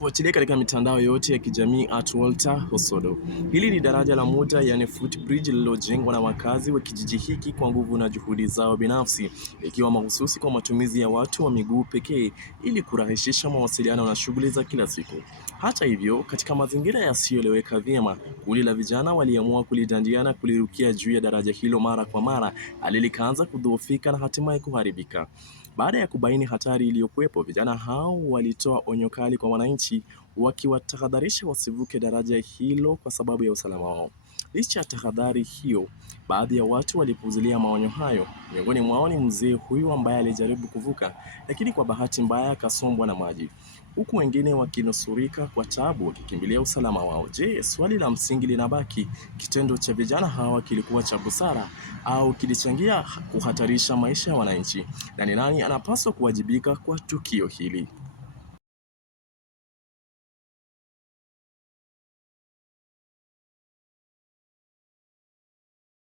Fuatilia katika mitandao yote ya kijamii @Walter Hosodo. Hili ni daraja la muda yani footbridge lililojengwa na wakazi wa kijiji hiki kwa nguvu na juhudi zao binafsi, ikiwa mahususi kwa matumizi ya watu wa miguu pekee ili kurahisisha mawasiliano na shughuli za kila siku. Hata hivyo, katika mazingira yasiyoeleweka vyema, kundi la vijana waliamua kulidandia na kulirukia juu ya daraja hilo mara kwa mara, hali likaanza kudhoofika na hatimaye kuharibika. Baada ya kubaini hatari iliyokuwepo, vijana hao walitoa onyo kali kwa wananchi, wakiwatahadharisha wasivuke daraja hilo kwa sababu ya usalama wao. Licha ya tahadhari hiyo, baadhi ya watu walipuuzilia maonyo hayo. Miongoni mwao ni mzee huyu ambaye alijaribu kuvuka, lakini kwa bahati mbaya akasombwa na maji, huku wengine wakinusurika kwa taabu wakikimbilia usalama wao. Je, swali la msingi linabaki, kitendo cha vijana hawa kilikuwa cha busara au kilichangia kuhatarisha maisha ya wananchi? Na ni nani anapaswa kuwajibika kwa tukio hili?